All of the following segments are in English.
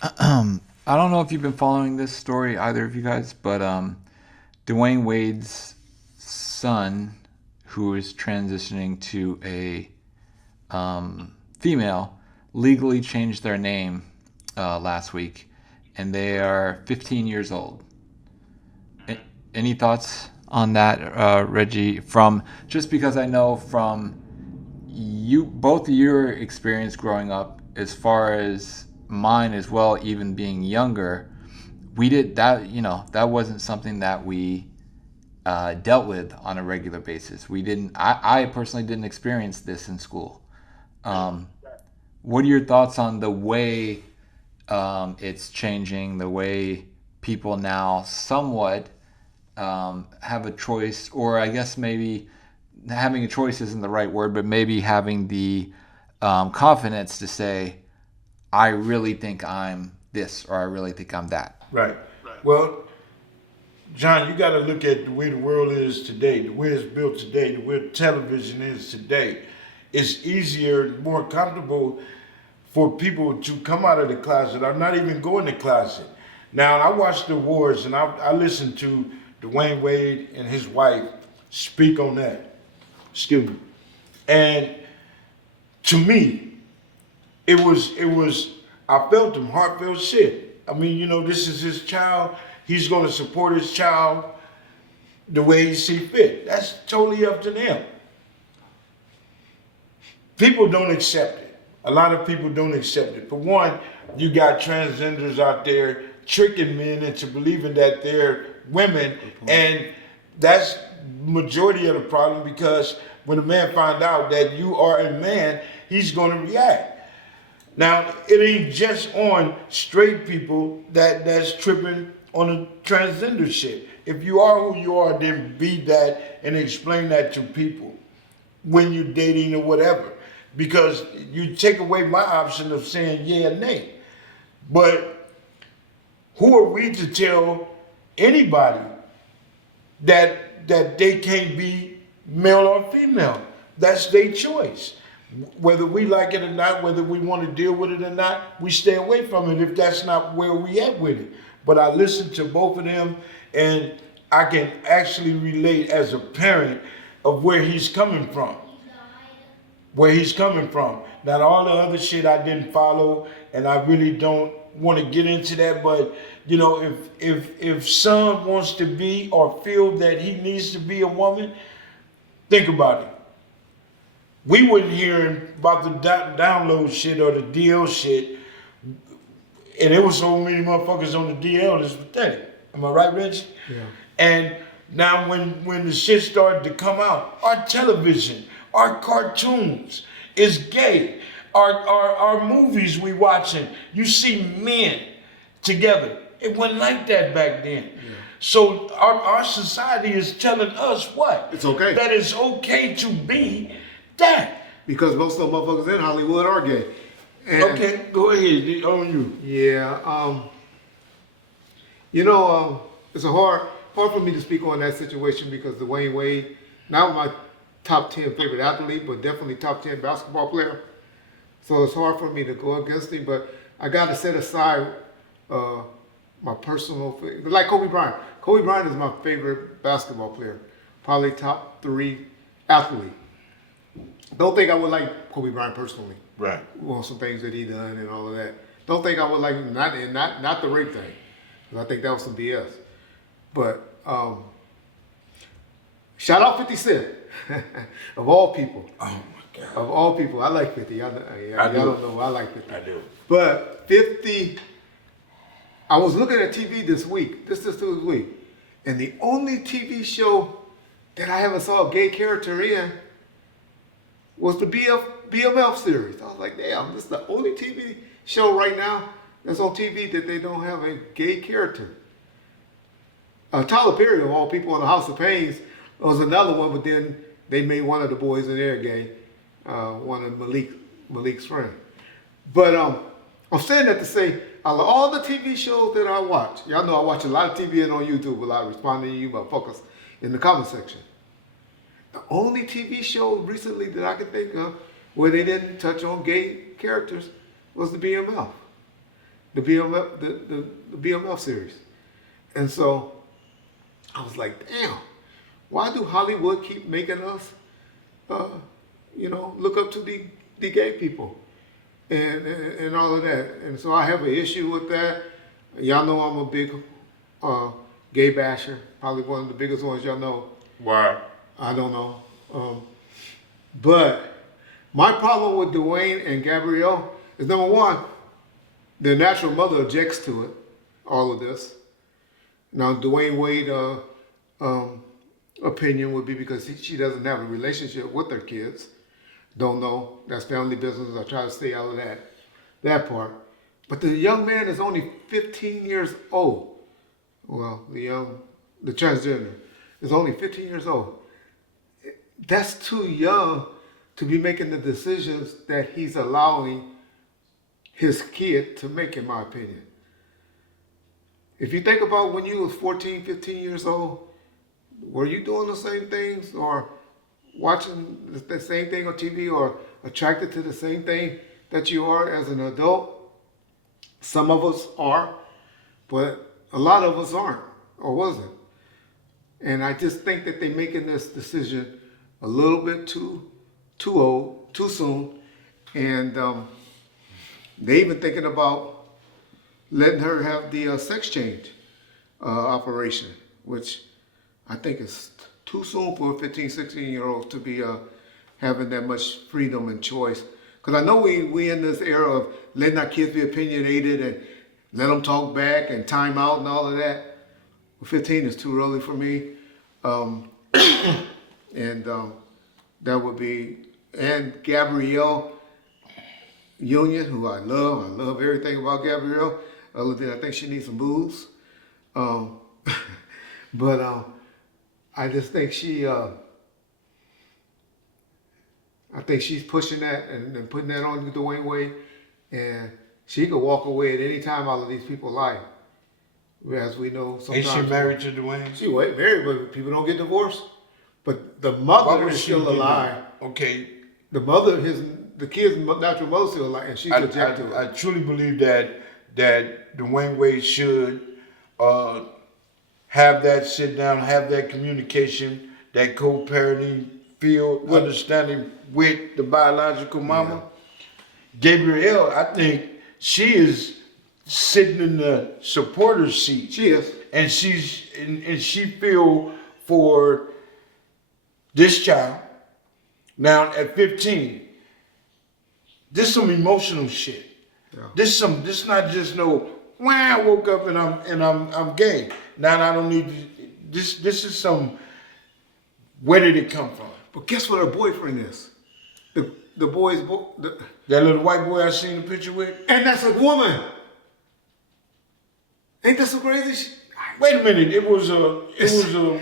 I don't know if you've been following this story, either of you guys, but Dwayne Wade's son, who is transitioning to a female, legally changed their name last week, and they are 15 years old. Any thoughts on that, Reggie? From just because I know from you both your experience growing up, as far as mine as well, even being younger, we did that. That wasn't something that we dealt with on a regular basis. We didn't. I personally didn't experience this in school. Um, what are your thoughts on the way it's changing, the way people now somewhat have a choice, or I guess maybe having a choice isn't the right word, but maybe having the confidence to say, I really think I'm this, or I really think I'm that. Right. Well, John, you got to look at the way the world is today, the way it's built today, the way television is today. It's easier, more comfortable for people to come out of the closet or not even go in the closet. Now, I watched the wars and I listened to Dwyane Wade and his wife speak on that. Excuse me. And to me, it was I felt him heartfelt shit. I mean, this is his child. He's gonna support his child the way he see fit. That's totally up to them. People don't accept it. A lot of people don't accept it. For one, you got transgenders out there tricking men into believing that they're women, and that's majority of the problem because when a man find out that you are a man, he's going to react. Now, it ain't just on straight people that's tripping on the transgender shit. If you are who you are, then be that and explain that to people when you're dating or whatever. Because you take away my option of saying yeah or nay. But who are we to tell anybody that they can't be male or female? That's their choice. Whether we like it or not, whether we want to deal with it or not, we stay away from it if that's not where we at with it. But I listened to both of them and I can actually relate as a parent of where he's coming from. Where he's coming from. Now all the other shit I didn't follow and I really don't want to get into that, but if son wants to be or feel that he needs to be a woman, think about it. We wouldn't hear about the download shit or the DL shit, and there was so many motherfuckers on the DL. It's pathetic. Am I right, Reggie? Yeah. And now when the shit started to come out, our television, our cartoons is gay. Our movies we watching, you see men together. It wasn't like that back then. Yeah. So our society is telling us what? It's okay. That it's okay to be that. Because most of the motherfuckers in Hollywood are gay. And Okay, go ahead. On you. yeah, it's a hard for me to speak on that situation because Dwayne Wade, not my top 10 favorite athlete, but definitely top 10 basketball player. So it's hard for me to go against him, but I got to set aside my personal, like Kobe Bryant. Kobe Bryant is my favorite basketball player, probably top 3 athlete. Don't think I would like Kobe Bryant personally. Right. On some things that he done and all of that. Don't think I would like not the rape thing, 'cause I think that was some BS. But shout out 50 Cent, of all people. Oh my God. Of all people, I like 50. Y'all don't know I like 50. I do. But 50, I was looking at TV this week, this week, and the only TV show that I haven't saw a gay character in was the BMF series. I was like, damn, this is the only TV show right now that's on TV that they don't have a gay character. Tyler Perry, of all people, on the House of Pains was another one, but then they made one of the boys in there gay, one of Malik's friend. But I'm saying that to say, out of all the TV shows that I watch, y'all know I watch a lot of TV and on YouTube, a lot of responding to you motherfuckers in the comment section. The only TV show recently that I can think of where they didn't touch on gay characters was the BMF. the BMF the BMF series. And so I was like, damn, why do Hollywood keep making us, look up to the gay people and all of that? And so I have an issue with that. Y'all know I'm a big gay basher, probably one of the biggest ones y'all know. Why? I don't know. But my problem with Dwyane and Gabrielle is, number one, their natural mother objects to it, all of this. Now, Dwyane Wade opinion would be because she doesn't have a relationship with her kids. Don't know. That's family business. I try to stay out of that part. But the young man is only 15 years old. Well, the transgender is only 15 years old. That's too young to be making the decisions that he's allowing his kid to make, in my opinion. If you think about when you was 14, 15 years old, were you doing the same things or watching the same thing on TV or attracted to the same thing that you are as an adult? Some of us are, but a lot of us aren't or wasn't. And I just think that they're making this decision a little bit too old, too soon. And they even thinking about letting her have the sex change operation, which I think is too soon for a 15, 16-year-old to be having that much freedom and choice. Because I know we in this era of letting our kids be opinionated and let them talk back and time out and all of that. Well, 15 is too early for me. That would be, and Gabrielle Union, who I love everything about Gabrielle. Other than I think she needs some booze. But I just think I think she's pushing that and putting that on Dwyane Wade, and she could walk away at any time out of these people's life. As we know, sometimes. Ain't she married to Dwyane? She married, but people don't get divorced. But the mother is still alive. Okay. The mother, the kid's natural mother, still alive, and she objected to it. I truly believe that Dwyane Wade should have that sit down, have that communication, that co-parenting field, understanding with the biological mama. Yeah. Gabrielle, I think she is sitting in the supporter's seat. She is. And she feel for this child. Now at 15, this some emotional shit. Yeah. This not just no, I woke up and I'm gay. Now I don't need to, this is some, where did it come from? But guess what her boyfriend is? The boy's that little white boy I seen the picture with? And that's a woman. Ain't that so crazy? Wait a minute, it was a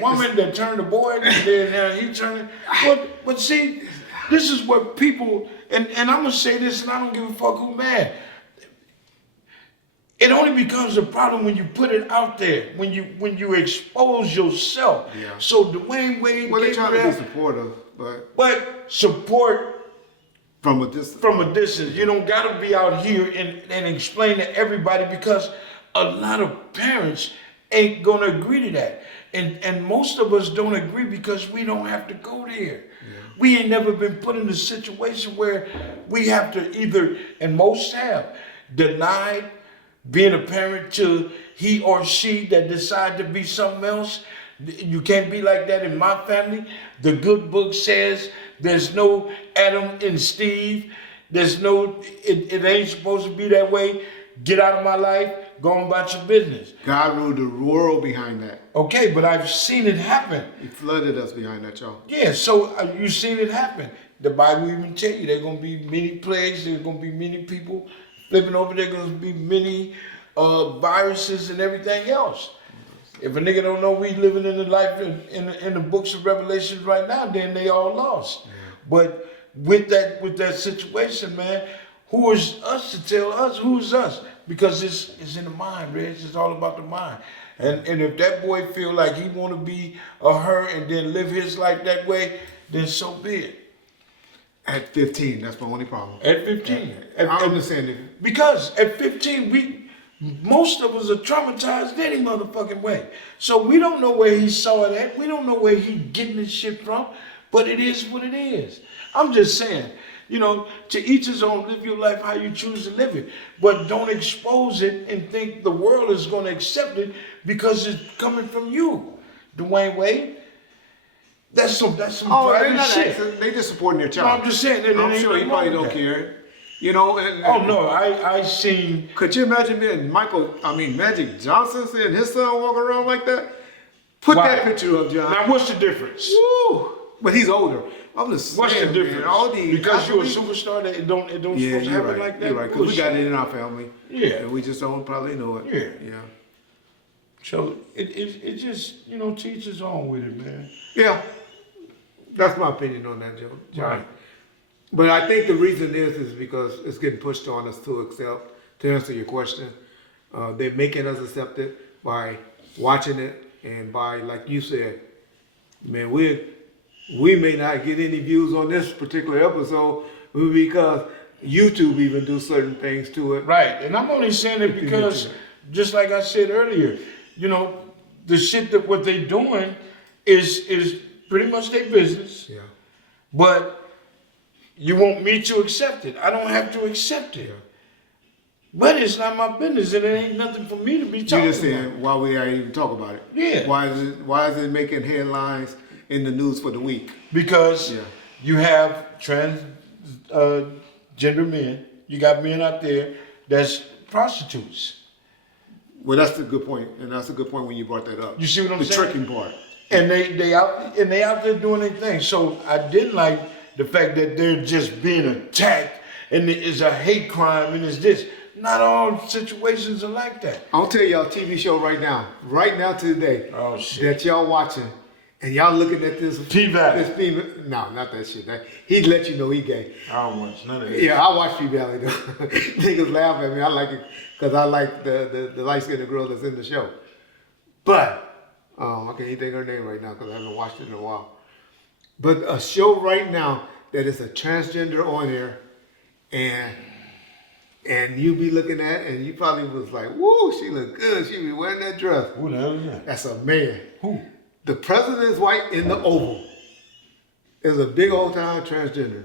woman that turned a boy and then he turned it. But see, this is what people, and I'm gonna say this and I don't give a fuck who mad. It only becomes a problem when you put it out there, when you expose yourself. Yeah. So Dwyane Wade, well, they're trying to be supportive, but support from a distance. From a distance, you don't gotta be out here and explain to everybody, because a lot of parents ain't gonna agree to that, and most of us don't agree because we don't have to go there. Yeah. We ain't never been put in a situation where we have to either, and most have, denied being a parent to he or she that decide to be something else. You can't be like that in my family. The good book says there's no Adam and Steve. There's no, it ain't supposed to be that way. Get out of my life, go on about your business. God ruled the world behind that. Okay, but I've seen it happen. He flooded us behind that, y'all. Yeah, so you've seen it happen. The Bible even tell you there are going to be many plagues, there's going to be many people flipping over, there's going to be many viruses and everything else. If a nigga don't know we living in the life in the books of Revelation right now, then they all lost. Yeah. But with that situation, man, who is us to tell us who's us? Because it's in the mind, Reg. It's all about the mind. And if that boy feel like he want to be a her and then live his life that way, then so be it. At 15, that's my only problem. At 15. I understand it. Because at 15, Most of us are traumatized any motherfucking way. So we don't know where he saw it at. We don't know where he getting this shit from. But it is what it is. I'm just saying, you know, to each his own. Live your life how you choose to live it. But don't expose it and think the world is going to accept it because it's coming from you. Dwyane Wade, that's some Oh, they're private not shit. access, they just supporting their No, child. I'm just saying. I'm sure he probably don't care. You know, and, Oh no, I seen. could you imagine being Magic Johnson seeing his son walk around like that? Put Right. that picture up, John. Now what's the difference? Woo! But he's older. I'm just What's saying, the difference? man, all these Because you're a athletes- superstar, that it don't Yeah, supposed to you're happen right. like that. You're right, because we got it in our family. Yeah. And we just don't probably know it. Yeah. Yeah. So it just, you know, teach his own with it, man. Yeah. That's my opinion on that, Joe. Right. But I think the reason is because it's getting pushed on us to accept, to answer your question. They're making us accept it by watching it and by, like you said, man, we may not get any views on this particular episode because YouTube even do certain things to it. Right. And I'm only saying it because, just like I said earlier, you know, the shit that what they doing is pretty much their business. Yeah. But you want me to accept it. I don't have to accept it. Yeah. But it's not my business, and it ain't nothing for me to be talking You just about. saying why we ain't even talk about it. Yeah. Why is it making headlines in the news for the week? Because Yeah. you have transgender men. You got men out there that's prostitutes. Well, that's a good point, and that's a good point when you brought that up. You see what I'm the saying? The tricking part. And they out there doing their thing. So I didn't like the fact that they're just being attacked and it's a hate crime and it's this. Not all situations are like that. I'll tell y'all a TV show right now today. Oh, shit. That y'all watching, and y'all looking at this. P-Valley. This female, no, not that shit. He'd let you know he gay. I don't watch none of that. Yeah, I watch P-Valley though. Niggas laugh at me. I like it because I like the light-skinned girl that's in the show. But I can't even think of her name right now because I haven't watched it in a while. But a show right now that is a transgender on there, and you be looking at, and you probably was like, "Woo, she look good. She be wearing that dress." Who the hell is that? That's a man. Who? The president's wife in the Oval is a big old time transgender.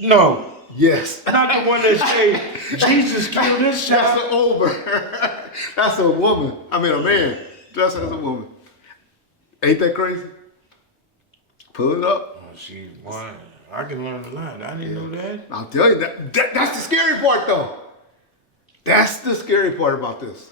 No. Yes. Not the one that say, Jesus killed this That's child. an over. That's a woman. I mean, a man dressed as a woman. Ain't that crazy? Pull it up. Oh, she, boy, I can learn a lot. I didn't know that. I'll tell you, that's the scary part, though. That's the scary part about this.